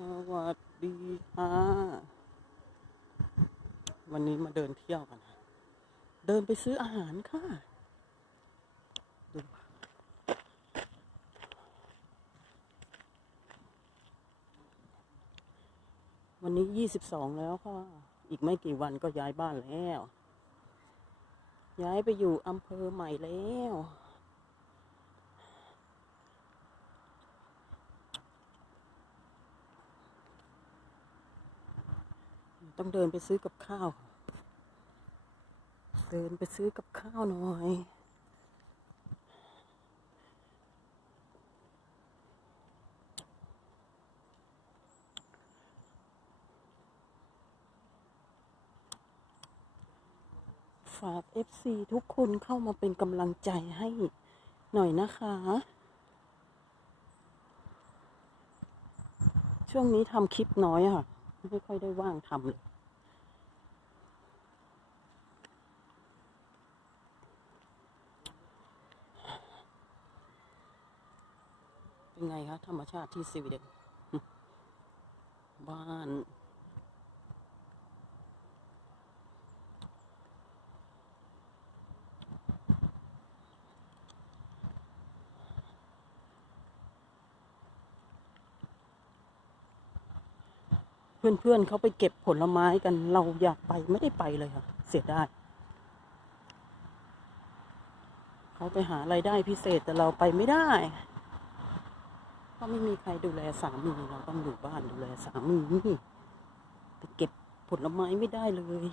สวัสดีค่ะ วันนี้มาเดินเที่ยวกันค่ะเดินไปซื้ออาหารค่ะดูวันนี้ยี่สิบสองแล้วค่ะ อีกไม่กี่วันก็ย้ายบ้านแล้ว ย้ายไปอยู่อำเภอใหม่แล้ว ต้องเดินไปซื้อกับข้าว เดินไปซื้อกับข้าวหน่อย ฝาก FC ทุกคนเข้ามาเป็นกำลังใจให้หน่อยนะคะ ช่วงนี้ทำคลิปน้อยค่ะ ไม่ค่อยได้ว่างทำเลย เป็นไงคะธรรมชาติที่สวีเดนบ้าน เพื่อนๆเขาไปเก็บผลไม้กันเราอยากไปไม่ได้ไปเลยค่ะ เสียดายเขาไปหาไรายได้พิเศษแต่เราไปไม่ได้ ก็ไม่มีใครดูแลสามีเราต้องอยู่บ้านดูแลสามีไปเก็บผลไม้ไม่ได้เลย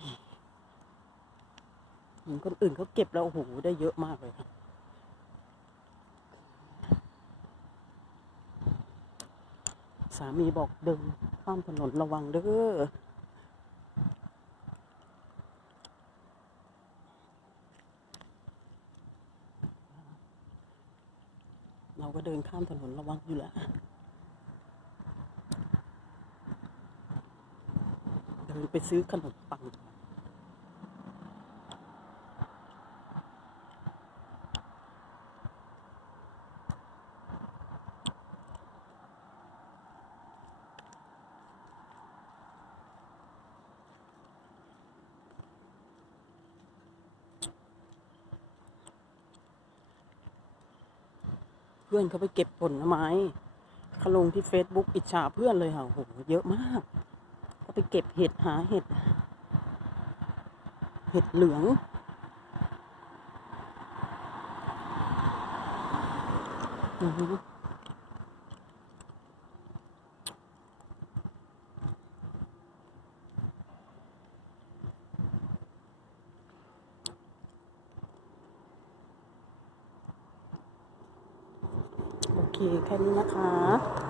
เห็นคนอื่นเขาเก็บแล้วโอ้โหได้เยอะมากเลยค่ะสามีบอกเดินข้ามถนนระวังเด้อ เราก็เดินข้ามถนนระวังอยู่แล้วเดินไปซื้อขนมปัง เพื่อนเขาไปเก็บผลไม้เขาลงที่เฟซบุ๊กอิจฉาเพื่อนเลยค่ะโอ้โหเยอะมากเขาไปเก็บเห็ดหาเห็ด เห็ดเหลือง อือหือโอ เค แค่นี้นะคะ